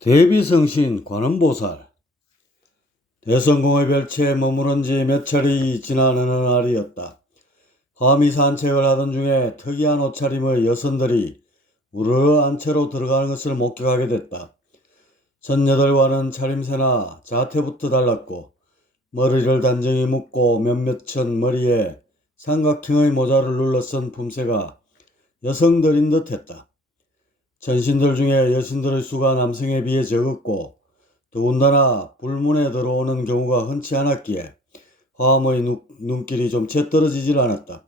대비성신 관음보살. 대성공의 별채에 머무른 지 몇 차례 지난 어느 날이었다. 감히 산책을 하던 중에 특이한 옷차림의 여선들이 우르르 안채로 들어가는 것을 목격하게 됐다. 전녀들과는 차림새나 자태부터 달랐고 머리를 단정히 묶고 몇몇천 머리에 삼각형의 모자를 눌러쓴 품새가 여성들인 듯했다. 전신들 중에 여신들의 수가 남성에 비해 적었고 더군다나 불문에 들어오는 경우가 흔치 않았기에 화엄의 눈길이 좀 채 떨어지질 않았다.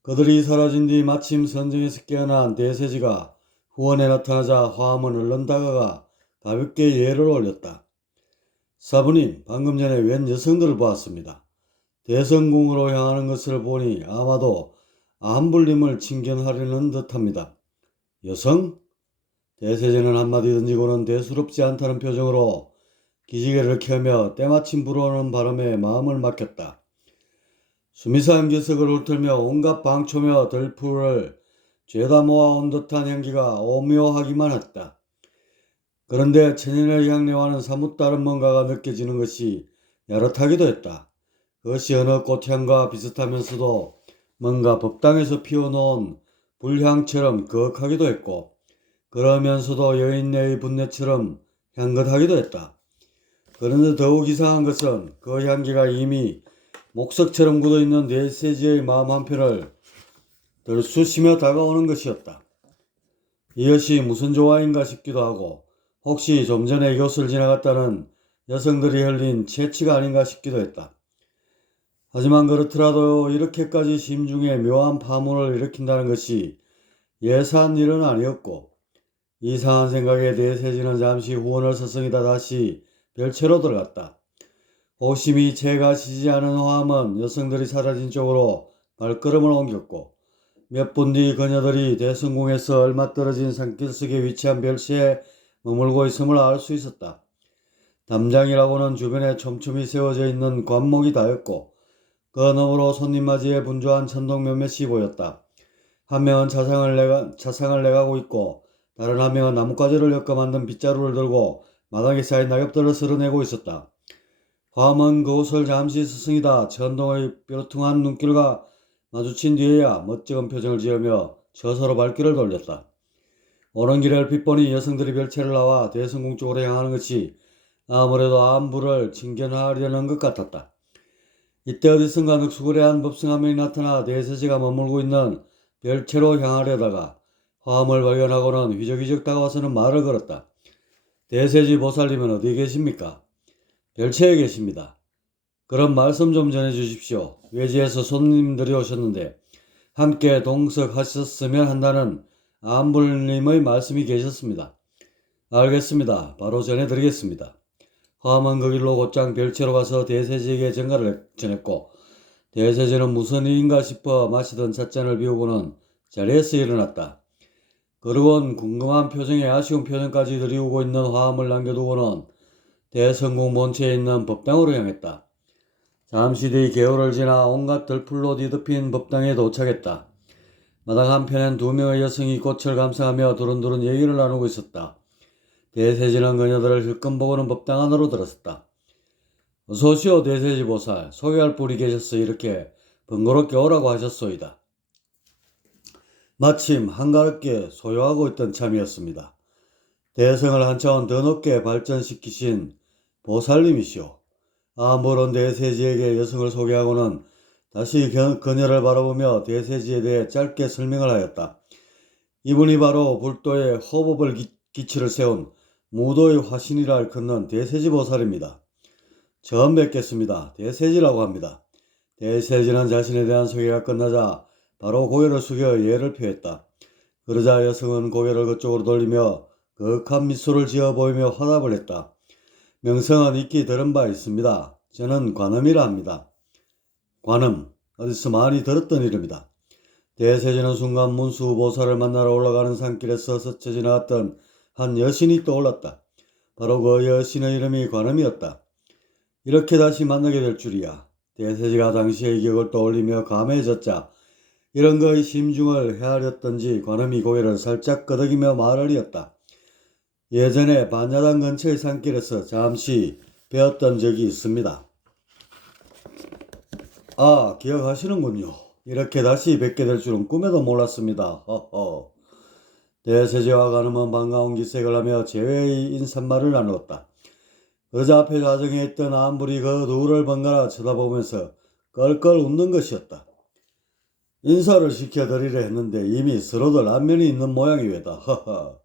그들이 사라진 뒤 마침 선정에서 깨어난 대세지가 후원에 나타나자 화엄은 얼른 다가가 가볍게 예를 올렸다. 사부님, 방금 전에 웬 여성들을 보았습니다. 대성궁으로 향하는 것을 보니 아마도 안불님을 칭견하려는 듯합니다. 여성? 대세제는 한마디 던지고는 대수롭지 않다는 표정으로 기지개를 켜며 때마침 불어오는 바람에 마음을 맡겼다. 수미산 기석을 훑으며 온갖 방초며 들풀을 죄다 모아온 듯한 향기가 오묘하기만 했다. 그런데 천연의 향내와는 사뭇 다른 뭔가가 느껴지는 것이 야릇하기도 했다. 그것이 어느 꽃향과 비슷하면서도 뭔가 법당에서 피워놓은 불향처럼 거하기도 했고 그러면서도 여인네의 분내처럼 향긋하기도 했다. 그런데 더욱 이상한 것은 그 향기가 이미 목석처럼 굳어있는 대세지의 마음 한편을 들쑤시며 다가오는 것이었다. 이것이 무슨 조화인가 싶기도 하고 혹시 좀 전에 이곳을 지나갔다는 여성들이 흘린 채취가 아닌가 싶기도 했다. 하지만 그렇더라도 이렇게까지 심중에 묘한 파문을 일으킨다는 것이 예사한 일은 아니었고 이상한 생각에 대세지는 잠시 후원을 서성이다 다시 별채로 들어갔다. 호심이 채 가시지 않은 화엄은 여성들이 사라진 쪽으로 발걸음을 옮겼고 몇 분 뒤 그녀들이 대성궁에서 얼마 떨어진 산길속에 위치한 별채에 머물고 있음을 알 수 있었다. 담장이라고는 주변에 촘촘히 세워져 있는 관목이 다였고 그 너머로 손님 맞이에 분주한 천동 몇몇이 보였다. 한 명은 차상을 내가고 있고 다른 한 명은 나뭇가지를 엮어 만든 빗자루를 들고 마당에 쌓인 낙엽들을 쓸어내고 있었다. 화엄은 그곳을 잠시 스승이다 천동의 뾰루퉁한 눈길과 마주친 뒤에야 멋쩍은 표정을 지으며 처서로 발길을 돌렸다. 오는 길에 얼핏 보니 여성들이 별채를 나와 대성궁 쪽으로 향하는 것이 아무래도 안부를 칭견하려는 것 같았다. 이때 어디선가 늑수거래한 법승 한 명이 나타나 대세지가 머물고 있는 별채로 향하려다가 화엄을 발견하고는 휘적휘적 다가와서는 말을 걸었다. 대세지 보살님은 어디 계십니까? 별채에 계십니다. 그럼 말씀 좀 전해주십시오. 외지에서 손님들이 오셨는데 함께 동석하셨으면 한다는 안불님의 말씀이 계셨습니다. 알겠습니다. 바로 전해드리겠습니다. 화엄은 그 길로 곧장 별채로 가서 대세지에게 전가를 전했고 대세지는 무슨 일인가 싶어 마시던 찻잔을 비우고는 자리에서 일어났다. 그러곤 궁금한 표정에 아쉬운 표정까지 들이우고 있는 화엄을 남겨두고는 대성궁 본체에 있는 법당으로 향했다. 잠시 뒤 개울을 지나 온갖 들풀로 뒤덮인 법당에 도착했다. 마당 한편엔 두 명의 여성이 꽃을 감상하며 두른두른 얘기를 나누고 있었다. 대세지는 그녀들을 힐끔 보고는 법당 안으로 들어섰다. 어서오시오 대세지 보살. 소개할 분이 계셔서 이렇게 번거롭게 오라고 하셨소이다. 마침 한가롭게 소요하고 있던 참이었습니다. 대성을 한 차원 더 높게 발전시키신 보살님이시오. 아무런 대세지에게 여성을 소개하고는 다시 그녀를 바라보며 대세지에 대해 짧게 설명을 하였다. 이분이 바로 불도에 호법을 기치를 세운 무도의 화신이라 일컫는 대세지 보살입니다. 처음 뵙겠습니다. 대세지라고 합니다. 대세지는 자신에 대한 소개가 끝나자 바로 고개를 숙여 예를 표했다. 그러자 여성은 고개를 그쪽으로 돌리며 거역한 미소를 지어 보이며 화답을 했다. 명성은 익히 들은 바 있습니다. 저는 관음이라 합니다. 관음, 어디서 많이 들었던 이름이다. 대세지는 순간 문수 보살을 만나러 올라가는 산길에서 스쳐 지나갔던 한 여신이 떠올랐다. 바로 그 여신의 이름이 관음이었다. 이렇게 다시 만나게 될 줄이야. 대세지가 당시의 기억을 떠올리며 감해졌자 이런 거의 심중을 헤아렸던지 관음이 고개를 살짝 끄덕이며 말을 이었다. 예전에 반야당 근처의 산길에서 잠시 뵈었던 적이 있습니다. 아, 기억하시는군요. 이렇게 다시 뵙게 될 줄은 꿈에도 몰랐습니다. 허허. 대세제와 가늠은 반가운 기색을 하며 제외의 인사말을 나누었다. 그러자 앞에 좌정에 있던 안불이 그 누구를 번갈아 쳐다보면서 껄껄 웃는 것이었다. 인사를 시켜드리려 했는데 이미 서로들 안면이 있는 모양이 외다. 허허.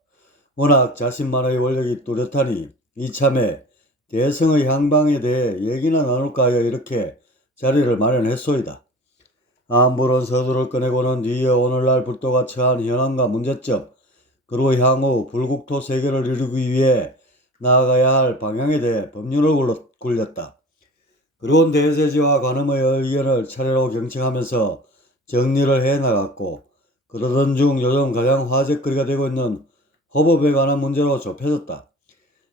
워낙 자신만의 원력이 뚜렷하니 이참에 대성의 향방에 대해 얘기나 나눌까 하여 이렇게 자리를 마련했소이다. 안불은 서두를 꺼내고는 뒤에 오늘날 불도가 처한 현황과 문제점, 그리고 향후 불국토 세계를 이루기 위해 나아가야 할 방향에 대해 법률을 굴렸다. 그리고 대세지와 관음의 의견을 차례로 경청하면서 정리를 해나갔고, 그러던 중 요즘 가장 화제거리가 되고 있는 허법에 관한 문제로 좁혀졌다.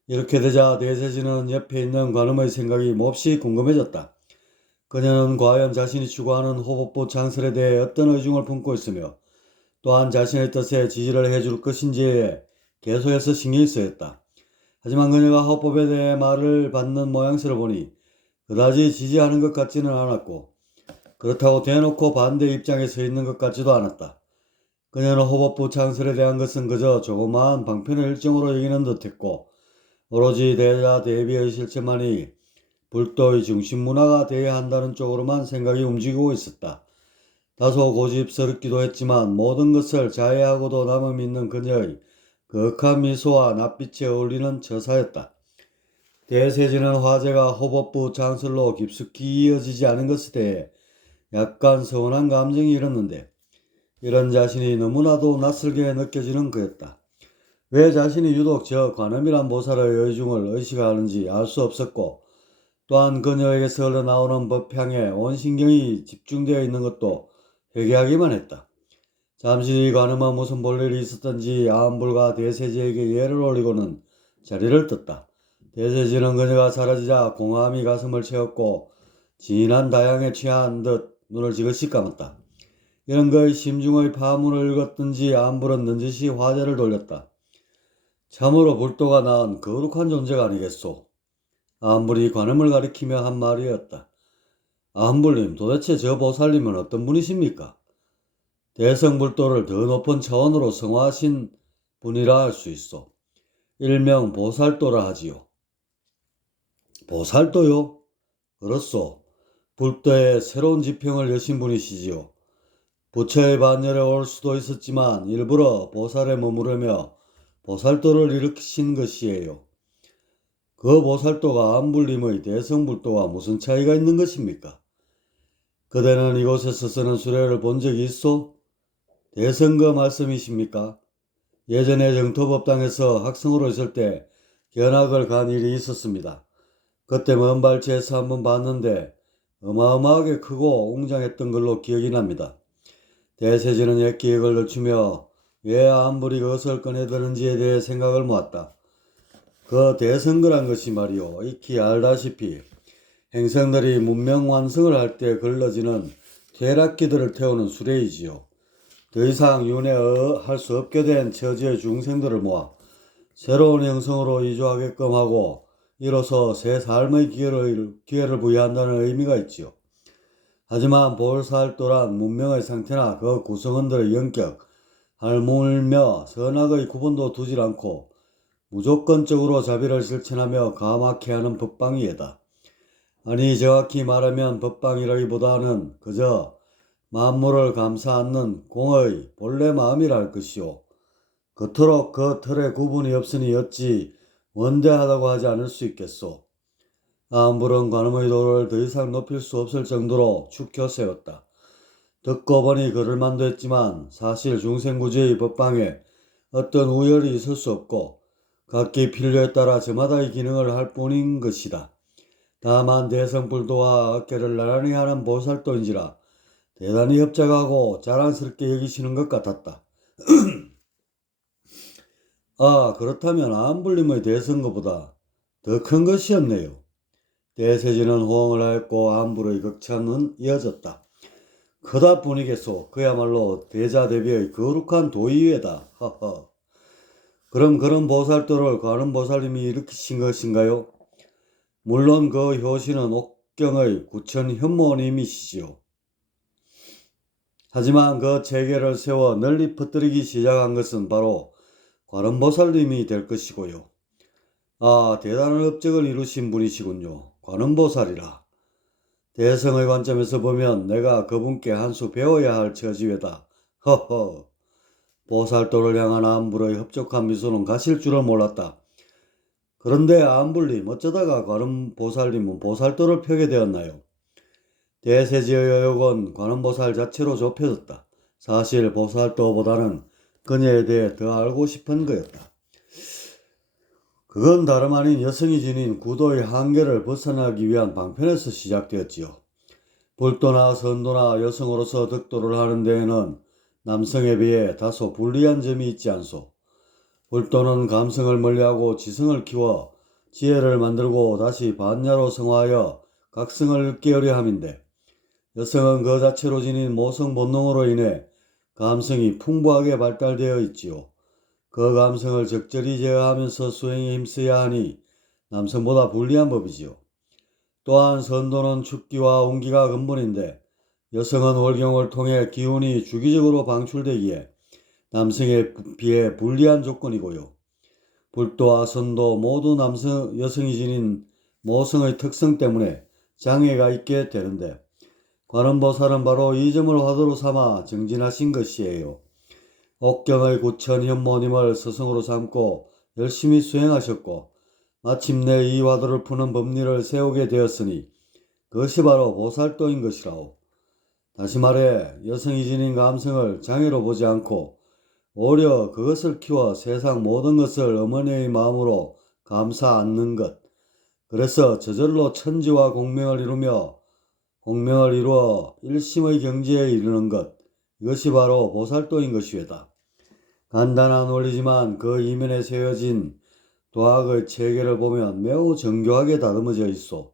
이렇게 되자 대세지는 옆에 있는 관음의 생각이 몹시 궁금해졌다. 그녀는 과연 자신이 추구하는 호법부 창설에 대해 어떤 의중을 품고 있으며 또한 자신의 뜻에 지지를 해줄 것인지에 계속해서 신경이 쓰였다. 하지만 그녀가 헌법에 대해 말을 받는 모양새를 보니 그다지 지지하는 것 같지는 않았고 그렇다고 대놓고 반대 입장에 서 있는 것 같지도 않았다. 그녀는 헌법부 창설에 대한 것은 그저 조그마한 방편의 일정으로 여기는 듯했고 오로지 대자 대비의 실체만이 불도의 중심 문화가 되어야 한다는 쪽으로만 생각이 움직이고 있었다. 다소 고집스럽기도 했지만 모든 것을 자해하고도 남음 있는 그녀의 거룩한 미소와 낯빛에 어울리는 처사였다. 대세지는 화제가 호법부 창설로 깊숙이 이어지지 않은 것에 대해 약간 서운한 감정이 일었는데 이런 자신이 너무나도 낯설게 느껴지는 그였다. 왜 자신이 유독 저 관음이란 보살의 의중을 의식하는지 알 수 없었고 또한 그녀에게서 흘러나오는 법향에 온 신경이 집중되어 있는 것도 회개하기만 했다. 잠시 관음은 무슨 볼일이 있었던지 아함불과 대세지에게 예를 올리고는 자리를 떴다. 대세지는 그녀가 사라지자 공함이 가슴을 채웠고 진한 다양에 취한 듯 눈을 지그시 감았다. 이런 그의 심중의 파문을 읽었든지 아함불은 넌지시 화제를 돌렸다. 참으로 불도가 낳은 거룩한 존재가 아니겠소. 아함불이 관음을 가리키며 한 말이었다. 아함불님, 도대체 저 보살님은 어떤 분이십니까? 대성불도를 더 높은 차원으로 성화하신 분이라 할 수 있어. 일명 보살도라 하지요. 보살도요? 그렇소. 불도의 새로운 지평을 여신 분이시지요. 부처의 반열에 올 수도 있었지만 일부러 보살에 머무르며 보살도를 일으키신 것이에요. 그 보살도가 안불림의 대성불도와 무슨 차이가 있는 것입니까? 그대는 이곳에서 쓰는 수레를 본 적이 있소? 대성거 말씀이십니까? 예전에 정토법당에서 학생으로 있을 때 견학을 간 일이 있었습니다. 그때 먼 발치에서 한번 봤는데 어마어마하게 크고 웅장했던 걸로 기억이 납니다. 대세지는 옛 기억을 늦추며 왜 안불이 그것을 꺼내드는지에 대해 생각을 모았다. 그 대성거란 것이 말이오, 익히 알다시피 행성들이 문명 완성을 할 때 걸러지는 퇴락기들을 태우는 수레이지요. 더 이상 윤회할 수 없게 된 처지의 중생들을 모아 새로운 형성으로 이주하게끔 하고 이로써 새 삶의 기회를 부여한다는 의미가 있지요. 하지만 보살도란 문명의 상태나 그 구성원들의 영격, 할물며 선악의 구분도 두질 않고 무조건적으로 자비를 실천하며 가맣게 하는 법방이에다. 아니 정확히 말하면 법방이라기보다는 그저 만물을 감싸 안는 공의 본래 마음이라 할 것이오. 그토록 그 틀에 구분이 없으니 어찌 원대하다고 하지 않을 수 있겠소. 아함불은 관음의 도를 더 이상 높일 수 없을 정도로 축혀 세웠다. 듣고 보니 그럴만도 했지만 사실 중생구제의 법방에 어떤 우열이 있을 수 없고 각기 필요에 따라 저마다의 기능을 할 뿐인 것이다. 다만 대성불도와 어깨를 나란히 하는 보살도인지라 대단히 협작하고 자랑스럽게 여기시는 것 같았다. 아, 그렇다면 안불림의 대성거보다 더 큰 것이었네요. 대세지는 호응을 하였고 안불의 극찬은 이어졌다. 크다 뿐이겠소. 그야말로 대자대비의 거룩한 도의회다. 허허. 그럼 그런 보살도를 관음보살님이 일으키신 것인가요? 물론 그 효시는 옥경의 구천 현모님이시지요. 하지만 그 체계를 세워 널리 퍼뜨리기 시작한 것은 바로 관음보살님이 될 것이고요. 아, 대단한 업적을 이루신 분이시군요. 관음보살이라. 대성의 관점에서 보면 내가 그분께 한 수 배워야 할 처지외다. 허허. 보살도를 향한 안불의 흡족한 미소는 가실 줄은 몰랐다. 그런데 안불님, 어쩌다가 관음보살님은 보살도를 펴게 되었나요? 대세지의 여욕은 관음보살 자체로 좁혀졌다. 사실 보살도보다는 그녀에 대해 더 알고 싶은 거였다. 그건 다름 아닌 여성이 지닌 구도의 한계를 벗어나기 위한 방편에서 시작되었지요. 불도나 선도나 여성으로서 득도를 하는 데에는 남성에 비해 다소 불리한 점이 있지 않소. 불도는 감성을 멀리하고 지성을 키워 지혜를 만들고 다시 반야로 성화하여 각성을 일깨우려 함인데, 여성은 그 자체로 지닌 모성 본능으로 인해 감성이 풍부하게 발달되어 있지요. 그 감성을 적절히 제어하면서 수행에 힘써야 하니 남성보다 불리한 법이지요. 또한 선도는 축기와 온기가 근본인데, 여성은 월경을 통해 기운이 주기적으로 방출되기에 남성에 비해 불리한 조건이고요. 불도와 선도 모두 여성이 지닌 모성의 특성 때문에 장애가 있게 되는데, 관음보살은 바로 이 점을 화두로 삼아 정진하신 것이에요. 옥경의 구천 현모님을 스승으로 삼고 열심히 수행하셨고, 마침내 이 화두를 푸는 법리를 세우게 되었으니 그것이 바로 보살도인 것이라오. 다시 말해 여성이 지닌 감성을 장애로 보지 않고 오히려 그것을 키워 세상 모든 것을 어머니의 마음으로 감사 안는 것. 그래서 저절로 천지와 공명을 이루어 일심의 경지에 이르는 것. 이것이 바로 보살도인 것이외다. 간단한 원리지만 그 이면에 세워진 도학의 체계를 보면 매우 정교하게 다듬어져 있어.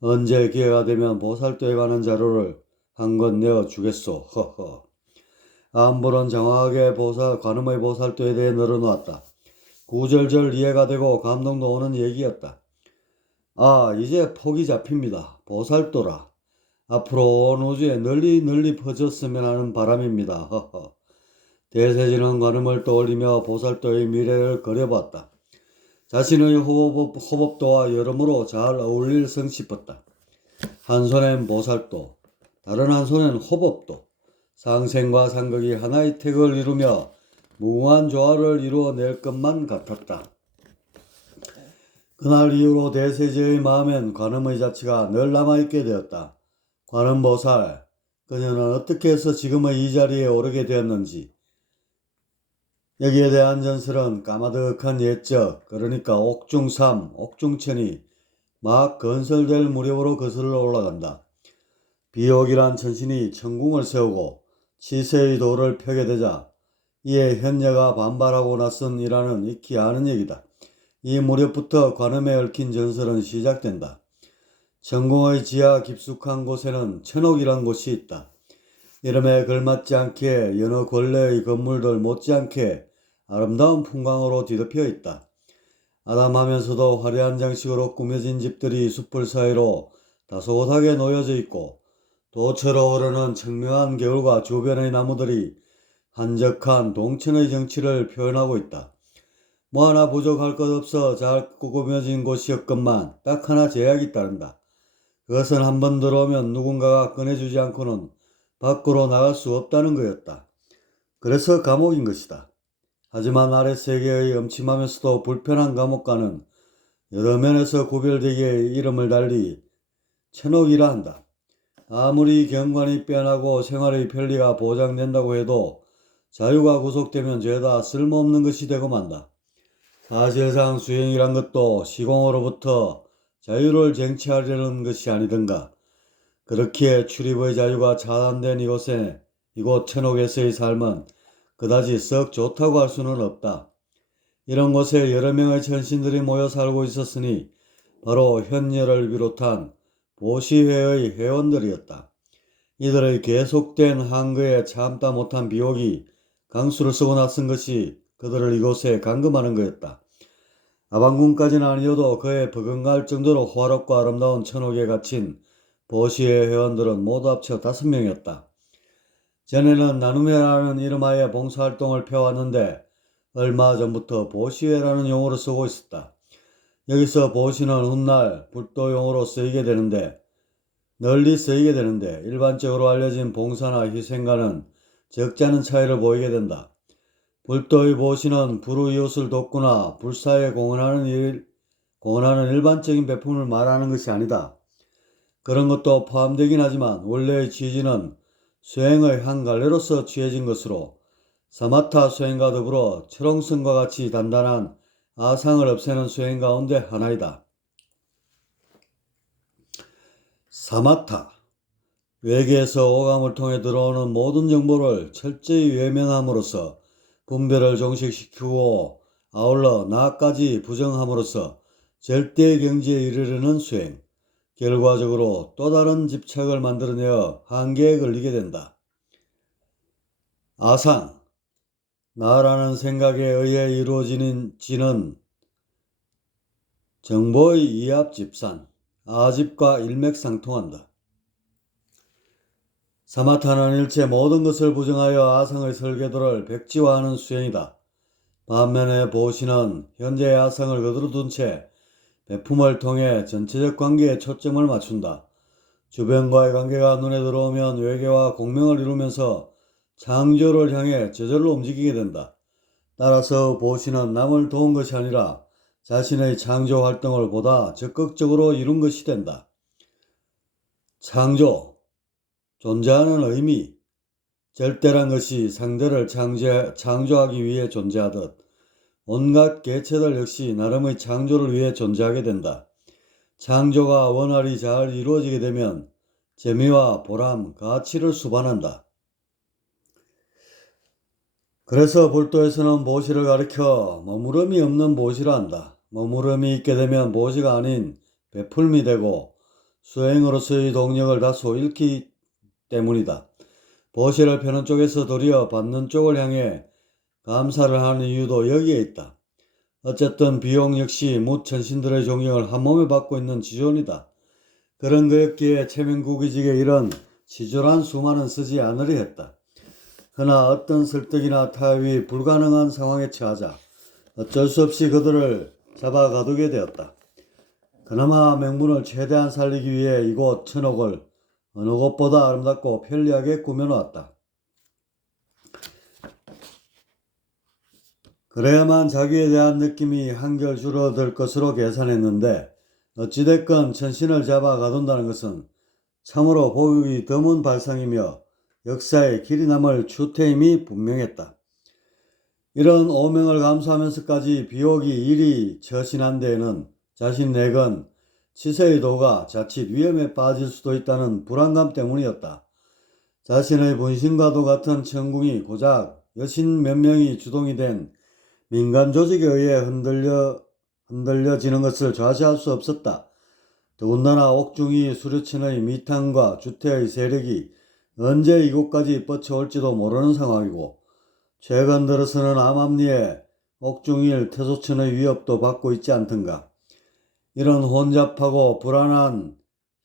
언제 기회가 되면 보살도에 관한 자료를 한 권 내어주겠소. 허허. 안불은 장황하게 관음의 보살도에 대해 늘어놓았다. 구절절 이해가 되고 감동도 오는 얘기였다. 아, 이제 폭이 잡힙니다. 보살도라. 앞으로 온 우주에 널리 퍼졌으면 하는 바람입니다. 허허. 대세지는 관음을 떠올리며 보살도의 미래를 그려봤다. 자신의 호법도와 여러모로 잘 어울릴 성 싶었다. 한 손엔 보살도, 다른 한 손엔 호법도, 상생과 상극이 하나의 택을 이루며 무궁한 조화를 이루어낼 것만 같았다. 그날 이후로 대세지의 마음엔 관음의 자취가 늘 남아있게 되었다. 관음보살, 그녀는 어떻게 해서 지금의 이 자리에 오르게 되었는지, 여기에 대한 전설은 까마득한 옛적, 그러니까 옥중삼, 옥중천이 막 건설될 무렵으로 거슬러 올라간다. 비옥이란 천신이 천궁을 세우고 치세의 도를 펴게 되자 이에 현녀가 반발하고 나선이라는 익히 아는 얘기다. 이 무렵부터 관음에 얽힌 전설은 시작된다. 천궁의 지하 깊숙한 곳에는 천옥이란 곳이 있다. 이름에 걸맞지 않게 여러 권례의 건물들 못지않게 아름다운 풍광으로 뒤덮여 있다. 아담하면서도 화려한 장식으로 꾸며진 집들이 숲을 사이로 다소곳하게 놓여져 있고, 도처로 흐르는 청명한 겨울과 주변의 나무들이 한적한 동천의 정취를 표현하고 있다. 뭐 하나 부족할 것 없어 잘 꾸며진 곳이었건만 딱 하나 제약이 따른다. 그것은 한번 들어오면 누군가가 꺼내주지 않고는 밖으로 나갈 수 없다는 거였다. 그래서 감옥인 것이다. 하지만 아랫세계의 엄침하면서도 불편한 감옥과는 여러 면에서 구별되게 이름을 달리 천옥이라 한다. 아무리 경관이 빼어나고 생활의 편리가 보장된다고 해도 자유가 구속되면 죄다 쓸모없는 것이 되고 만다. 사실상 수행이란 것도 시공으로부터 자유를 쟁취하려는 것이 아니던가. 그렇기에 출입의 자유가 차단된 이곳 천옥에서의 삶은 그다지 썩 좋다고 할 수는 없다. 이런 곳에 여러 명의 천신들이 모여 살고 있었으니 바로 현녀를 비롯한 보시회의 회원들이었다. 이들의 계속된 한거에 참다 못한 비옥이 강수를 쓰고 나선 것이 그들을 이곳에 감금하는 거였다. 아방궁까지는 아니어도 그에 버금갈 정도로 호화롭고 아름다운 천옥에 갇힌 보시의 회원들은 모두 합쳐 5명이었다. 전에는 나눔회라는 이름하에 봉사활동을 펴왔는데 얼마 전부터 보시회라는 용어를 쓰고 있었다. 여기서 보시는 훗날 불도용어로 널리 쓰이게 되는데 일반적으로 알려진 봉사나 희생과는 적지 않은 차이를 보이게 된다. 불도의 보시는 불우 이웃을 돕거나 불사에 공헌하는 일반적인 베품을 말하는 것이 아니다. 그런 것도 포함되긴 하지만 원래의 취지는 수행의 한 갈래로서 취해진 것으로 사마타 수행과 더불어 철옹성과 같이 단단한 아상을 없애는 수행 가운데 하나이다. 사마타, 외계에서 오감을 통해 들어오는 모든 정보를 철저히 외면함으로써 분별을 종식시키고 아울러 나까지 부정함으로써 절대 경지에 이르르는 수행, 결과적으로 또 다른 집착을 만들어내어 한계에 걸리게 된다. 아상, 나라는 생각에 의해 이루어지는 정보의 이합집산, 아집과 일맥상통한다. 사마타는 일체 모든 것을 부정하여 아상의 설계도를 백지화하는 수행이다. 반면에 보시는 현재의 아상을 거두어 둔 채 베품을 통해 전체적 관계에 초점을 맞춘다. 주변과의 관계가 눈에 들어오면 외계와 공명을 이루면서 창조를 향해 저절로 움직이게 된다. 따라서 보시는 남을 도운 것이 아니라 자신의 창조 활동을 보다 적극적으로 이룬 것이 된다. 창조, 존재하는 의미, 절대란 것이 상대를 창조하기 위해 존재하듯 온갖 개체들 역시 나름의 창조를 위해 존재하게 된다. 창조가 원활히 잘 이루어지게 되면 재미와 보람, 가치를 수반한다. 그래서 불도에서는 보시를 가리켜 머무름이 없는 보시라 한다. 머무름이 있게 되면 보시가 아닌 베풀미 되고 수행으로서의 동력을 다소 잃기 때문이다. 보시를 펴는 쪽에서 도리어 받는 쪽을 향해 감사를 하는 이유도 여기에 있다. 어쨌든 비용 역시 무천신들의 존경을 한몸에 받고 있는 지존이다. 그런 거였기에 체면구기직에 이런 치졸한 수만은 쓰지 않으려 했다. 그러나 어떤 설득이나 타협이 불가능한 상황에 처하자 어쩔 수 없이 그들을 잡아 가두게 되었다. 그나마 명분을 최대한 살리기 위해 이곳 천옥을 어느 곳보다 아름답고 편리하게 꾸며놓았다. 그래야만 자기에 대한 느낌이 한결 줄어들 것으로 계산했는데 어찌됐건 천신을 잡아 가둔다는 것은 참으로 보기 드문 발상이며 역사에 길이 남을 추태임이 분명했다. 이런 오명을 감수하면서까지 비옥이 이리 처신한 데에는 자신 내건 치세의 도가 자칫 위험에 빠질 수도 있다는 불안감 때문이었다. 자신의 분신과도 같은 천궁이 고작 여신 몇 명이 주동이 된 민간 조직에 의해 흔들려지는 것을 좌시할 수 없었다. 더군다나 옥중이 수려친의 미탕과 주태의 세력이 언제 이곳까지 뻗쳐올지도 모르는 상황이고 최근 들어서는 암암리에 옥중일 태소천의 위협도 받고 있지 않던가. 이런 혼잡하고 불안한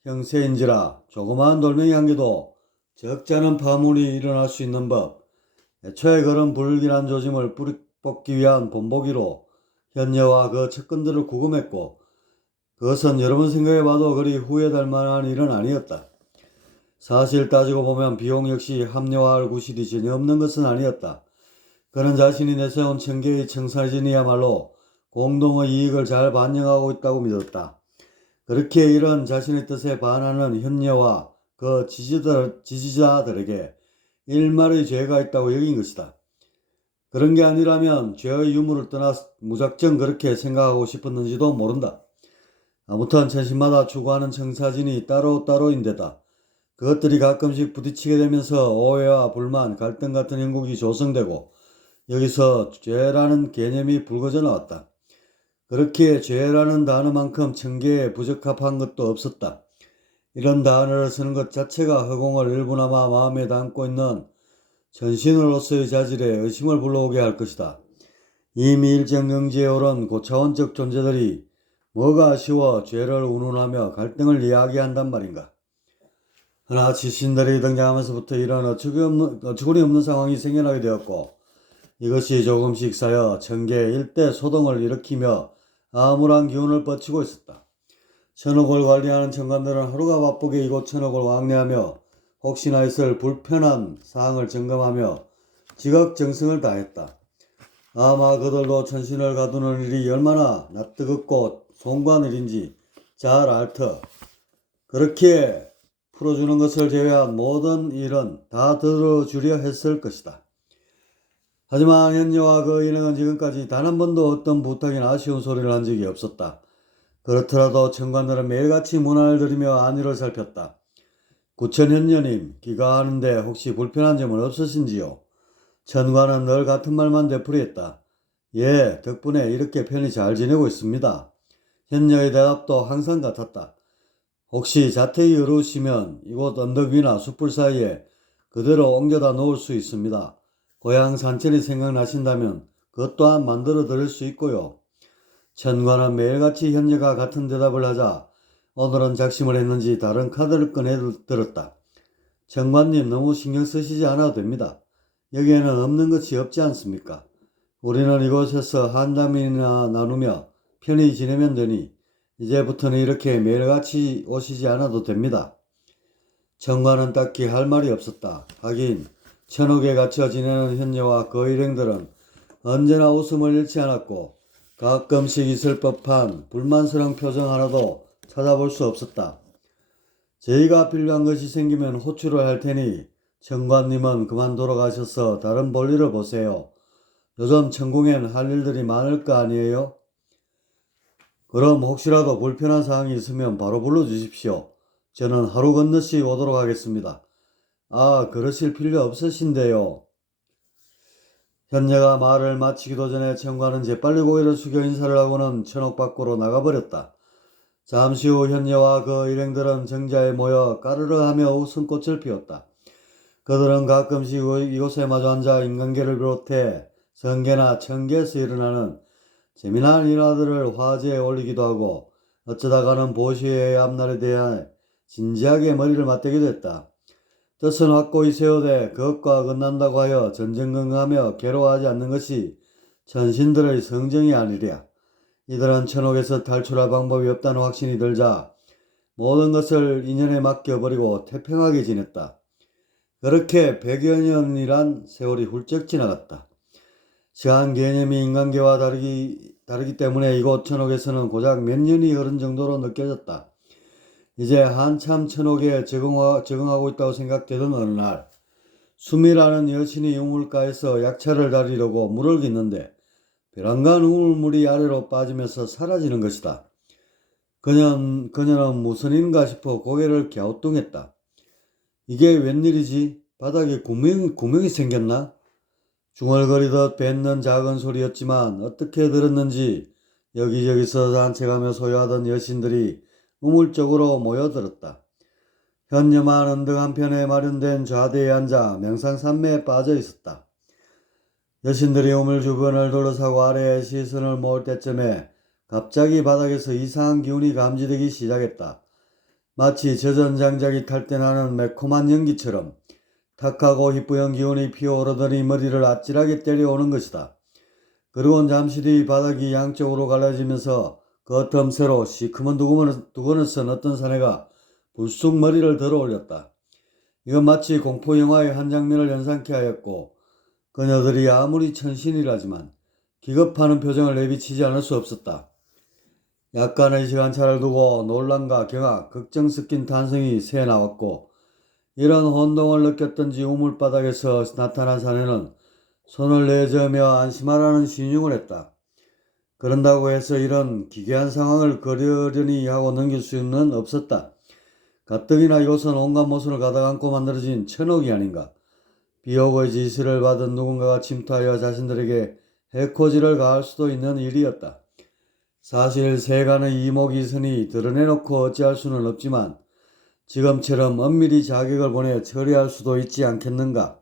형세인지라 조그마한 돌멩이 한 개도 적지 않은 파문이 일어날 수 있는 법. 애초에 그런 불길한 조짐을 뿌리 뽑기 위한 본보기로 현녀와 그 측근들을 구금했고 그것은 여러 번 생각해봐도 그리 후회될 만한 일은 아니었다. 사실 따지고 보면 비용 역시 합리화할 구실이 전혀 없는 것은 아니었다. 그는 자신이 내세운 천계의 청사진이야말로 공동의 이익을 잘 반영하고 있다고 믿었다. 그렇게 이런 자신의 뜻에 반하는 현녀와 그 지지자들에게 일말의 죄가 있다고 여긴 것이다. 그런 게 아니라면 죄의 유무를 떠나 무작정 그렇게 생각하고 싶었는지도 모른다. 아무튼 천신마다 추구하는 청사진이 따로따로인데다 그것들이 가끔씩 부딪히게 되면서 오해와 불만, 갈등 같은 형국이 조성되고 여기서 죄라는 개념이 불거져 나왔다. 그렇게 죄라는 단어만큼 천계에 부적합한 것도 없었다. 이런 단어를 쓰는 것 자체가 허공을 일부나마 마음에 담고 있는 전신으로서의 자질에 의심을 불러오게 할 것이다. 이미 일정경지에 오른 고차원적 존재들이 뭐가 아쉬워 죄를 운운하며 갈등을 이야기한단 말인가. 그러나 지신들이 등장하면서부터 이런 어처구니 없는 상황이 생겨나게 되었고, 이것이 조금씩 쌓여 청계 일대 소동을 일으키며 암울한 기운을 뻗치고 있었다. 천옥을 관리하는 청관들은 하루가 바쁘게 이곳 천옥을 왕래하며 혹시나 있을 불편한 사항을 점검하며 지극정성을 다했다. 아마 그들도 천신을 가두는 일이 얼마나 낯뜨겁고 송구한 일인지 잘 알터. 그렇게 풀어주는 것을 제외한 모든 일은 다 들어주려 했을 것이다. 하지만 현녀와 그 일행은 지금까지 단 한 번도 어떤 부탁이나 아쉬운 소리를 한 적이 없었다. 그렇더라도 청관들은 매일같이 문안을 들이며 안위를 살폈다. 구천현녀님, 귀가하는데 혹시 불편한 점은 없으신지요? 천관은 늘 같은 말만 되풀이했다. 예, 덕분에 이렇게 편히 잘 지내고 있습니다. 현녀의 대답도 항상 같았다. 혹시 자택이 어려우시면 이곳 언덕 위나 숯불 사이에 그대로 옮겨다 놓을 수 있습니다. 고향 산천이 생각나신다면 그것 또한 만들어 드릴 수 있고요. 천관은 매일같이 현녀가 같은 대답을 하자 오늘은 작심을 했는지 다른 카드를 꺼내 들었다. 천관님, 너무 신경 쓰시지 않아도 됩니다. 여기에는 없는 것이 없지 않습니까? 우리는 이곳에서 한담이나 나누며 편히 지내면 되니 이제부터는 이렇게 매일같이 오시지 않아도 됩니다. 청관은 딱히 할 말이 없었다. 하긴 천옥에 갇혀 지내는 현녀와 그 일행들은 언제나 웃음을 잃지 않았고 가끔씩 있을 법한 불만스러운 표정 하나도 찾아볼 수 없었다. 저희가 필요한 것이 생기면 호출을 할 테니 청관님은 그만 돌아가셔서 다른 볼일을 보세요. 요즘 천궁엔 할 일들이 많을 거 아니에요? 그럼 혹시라도 불편한 사항이 있으면 바로 불러주십시오. 저는 하루 건너씩 오도록 하겠습니다. 아, 그러실 필요 없으신데요. 현녀가 말을 마치기도 전에 청관은 재빨리 고개를 숙여 인사를 하고는 천옥 밖으로 나가버렸다. 잠시 후 현녀와 그 일행들은 정자에 모여 까르르 하며 웃음꽃을 피웠다. 그들은 가끔씩 이곳에 마주 앉아 인간계를 비롯해 성계나 청계에서 일어나는 재미난 일화들을 화제에 올리기도 하고 어쩌다가는 보시의 앞날에 대해 진지하게 머리를 맞대기도 했다. 뜻은 확고히 세우되 그것과 끝난다고 하여 전전긍긍하며 괴로워하지 않는 것이 천신들의 성정이 아니랴. 이들은 천옥에서 탈출할 방법이 없다는 확신이 들자 모든 것을 인연에 맡겨버리고 태평하게 지냈다. 그렇게 100여 년이란 세월이 훌쩍 지나갔다. 시간 개념이 인간계와 다르기 때문에 이곳 천옥에서는 고작 몇 년이 흐른 정도로 느껴졌다. 이제 한참 천옥에 적응하고 있다고 생각되던 어느 날, 수미라는 여신이 우물가에서 약차를 다리려고 물을 깃는데 벼랑간 우물물이 아래로 빠지면서 사라지는 것이다. 그녀는 무슨 일인가 싶어 고개를 갸우뚱했다. 이게 웬일이지? 바닥에 구멍이 생겼나? 중얼거리듯 뱉는 작은 소리였지만 어떻게 들었는지 여기저기서 산책하며 소요하던 여신들이 우물쪽으로 모여들었다. 현녀만 언덕 한편에 마련된 좌대에 앉아 명상산매에 빠져 있었다. 여신들이 우물 주변을 둘러싸고 아래에 시선을 모을 때쯤에 갑자기 바닥에서 이상한 기운이 감지되기 시작했다. 마치 젖은 장작이 탈 때 나는 매콤한 연기처럼 탁하고 희뿌연 기운이 피어오르더니 머리를 아찔하게 때려오는 것이다. 그리고 잠시 뒤 바닥이 양쪽으로 갈라지면서 그 틈새로 시커먼 두건을 쓴 어떤 사내가 불쑥 머리를 들어 올렸다. 이건 마치 공포영화의 한 장면을 연상케 하였고 그녀들이 아무리 천신이라지만 기겁하는 표정을 내비치지 않을 수 없었다. 약간의 시간차를 두고 논란과 경악, 걱정 섞인 탄성이 새어나왔고 이런 혼동을 느꼈던지 우물바닥에서 나타난 사내는 손을 내저으며 안심하라는 신용을 했다. 그런다고 해서 이런 기괴한 상황을 그러려니 하고 넘길 수는 없었다. 가뜩이나 이곳은 온갖 모순을 가득 안고 만들어진 천옥이 아닌가. 비옥의 지시를 받은 누군가가 침투하여 자신들에게 해코지를 가할 수도 있는 일이었다. 사실 세간의 이목이선이 드러내놓고 어찌할 수는 없지만 지금처럼 엄밀히 자격을 보내 처리할 수도 있지 않겠는가.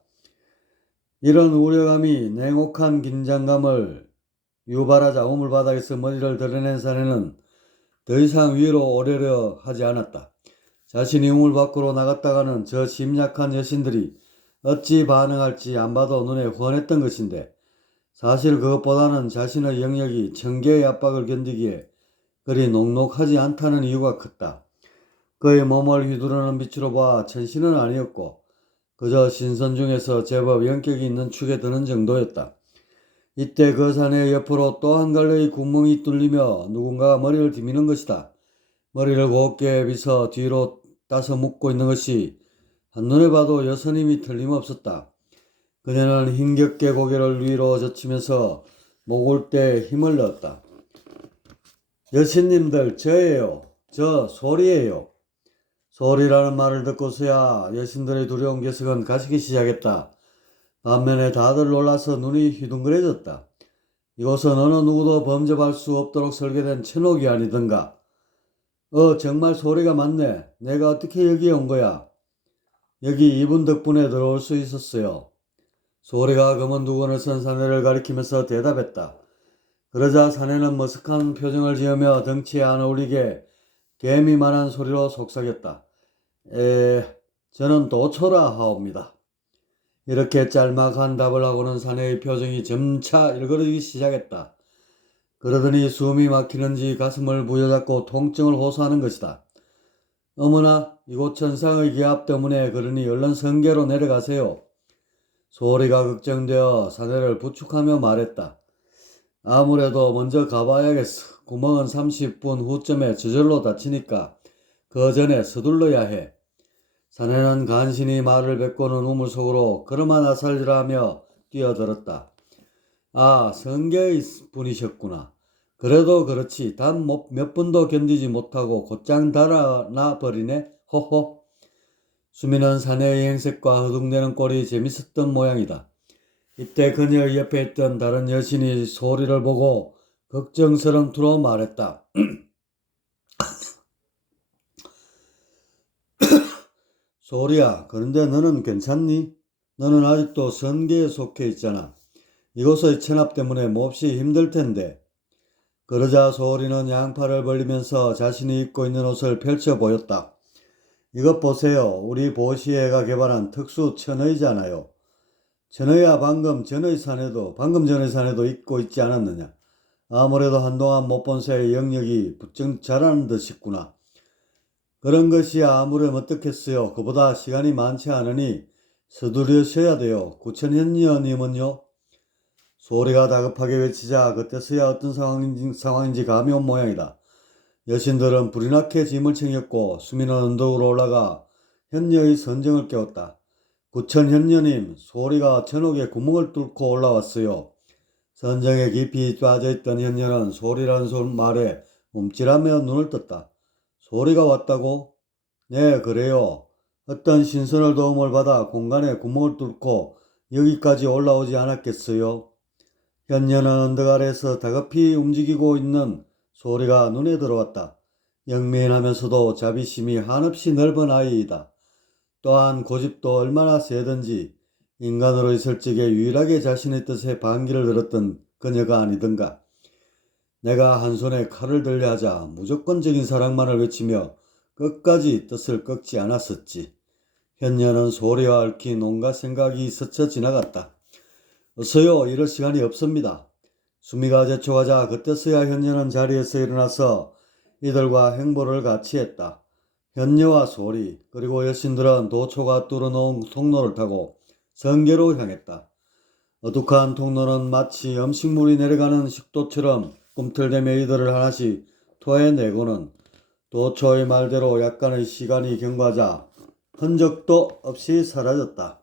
이런 우려감이 냉혹한 긴장감을 유발하자 우물바닥에서 머리를 드러낸 사내는 더 이상 위로 오르려 하지 않았다. 자신이 우물 밖으로 나갔다가는 저 심약한 여신들이 어찌 반응할지 안 봐도 눈에 훤했던 것인데, 사실 그것보다는 자신의 영역이 천개의 압박을 견디기에 그리 녹록하지 않다는 이유가 컸다. 그의 몸을 휘두르는 빛으로 봐 천신은 아니었고 그저 신선 중에서 제법 영격이 있는 축에 드는 정도였다. 이때 그 사내의 옆으로 또 한 갈래의 구멍이 뚫리며 누군가가 머리를 디미는 것이다. 머리를 곱게 빗어 뒤로 따서 묶고 있는 것이 한눈에 봐도 여선임이 틀림없었다. 그녀는 힘겹게 고개를 위로 젖히면서 목울대에 힘을 넣었다. 여신님들, 저예요. 저 소리예요. 소리라는 말을 듣고서야 여신들의 두려운 개석은 가시기 시작했다. 반면에 다들 놀라서 눈이 휘둥그레졌다. 이곳은 어느 누구도 범접할 수 없도록 설계된 천옥이 아니던가. 정말 소리가 맞네. 내가 어떻게 여기에 온 거야? 여기 이분 덕분에 들어올 수 있었어요. 소리가 검은 두건을 쓴 사내를 가리키면서 대답했다. 그러자 사내는 머쓱한 표정을 지으며 덩치에 안 어울리게 개미만한 소리로 속삭였다. 저는 도초라 하옵니다. 이렇게 짤막한 답을 하고는 사내의 표정이 점차 일그러지기 시작했다. 그러더니 숨이 막히는지 가슴을 부여잡고 통증을 호소하는 것이다. 어머나, 이곳 천상의 기압 때문에 그러니 얼른 성계로 내려가세요. 소리가 걱정되어 사내를 부축하며 말했다. 아무래도 먼저 가봐야겠어. 구멍은 30분 후쯤에 저절로 닫히니까 그 전에 서둘러야 해. 사내는 간신히 말을 뱉고는 우물 속으로 걸음아 나살리라며 뛰어들었다. 아, 성계의 분이셨구나. 그래도 그렇지. 단 몇 분도 견디지 못하고 곧장 달아나 버리네. 호호. 수미는 사내의 행색과 허둥대는 꼴이 재밌었던 모양이다. 이때 그녀의 옆에 있던 다른 여신이 소리를 보고 걱정스런 투로 말했다. 소리야, 그런데 너는 괜찮니? 너는 아직도 선계에 속해 있잖아. 이곳의 천압 때문에 몹시 힘들 텐데. 그러자 소리는 양팔을 벌리면서 자신이 입고 있는 옷을 펼쳐 보였다. 이것 보세요. 우리 보시애가 개발한 특수 천의잖아요. 천의야, 방금 전의 사내도 입고 있지 않았느냐. 아무래도 한동안 못 본 새의 영역이 부쩍 자라는 듯이구나. 그런 것이야 아무렴 어떻겠어요. 그보다 시간이 많지 않으니 서두르셔야 돼요. 구천현녀님은요? 소리가 다급하게 외치자 그때서야 어떤 상황인지 감이 온 모양이다. 여신들은 불이 나게 짐을 챙겼고 수미는 언덕으로 올라가 현녀의 선정을 깨웠다. 구천현녀님, 소리가 천옥에 구멍을 뚫고 올라왔어요. 선정에 깊이 빠져있던 현녀는 소리라는 말에 움찔하며 눈을 떴다. 소리가 왔다고? 네, 그래요. 어떤 신선을 도움을 받아 공간에 구멍을 뚫고 여기까지 올라오지 않았겠어요? 현녀는 언덕 아래에서 다급히 움직이고 있는 소리가 눈에 들어왔다. 영민하면서도 자비심이 한없이 넓은 아이이다. 또한 고집도 얼마나 세든지 인간으로 있을 적에 유일하게 자신의 뜻에 반기를 들었던 그녀가 아니던가. 내가 한 손에 칼을 들려 하자 무조건적인 사랑만을 외치며 끝까지 뜻을 꺾지 않았었지. 현녀는 소리와 얽힌 온갖 생각이 스쳐 지나갔다. 어서요, 이럴 시간이 없습니다. 수미가 재촉하자 그때서야 현녀는 자리에서 일어나서 이들과 행보를 같이 했다. 현녀와 소리 그리고 여신들은 도초가 뚫어놓은 통로를 타고 성계로 향했다. 어둑한 통로는 마치 음식물이 내려가는 식도처럼 꿈틀대며 이들을 하나씩 토해내고는 도초의 말대로 약간의 시간이 경과하자 흔적도 없이 사라졌다.